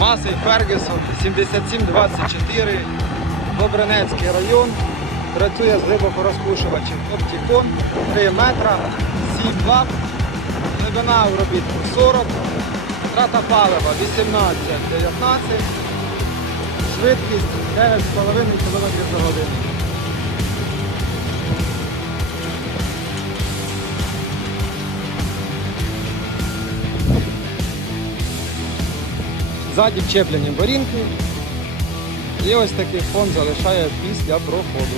Масий Фергюсон 7724, Бобринецький район. Працює з глибокорозкушувачем Оптікон 3 метра, 7 лап, глибина уробітку 40, трата палива 18-19, швидкість 9,5 км за годину. Ззаді вчеплені борінки. І ось такий фон залишає після проходу.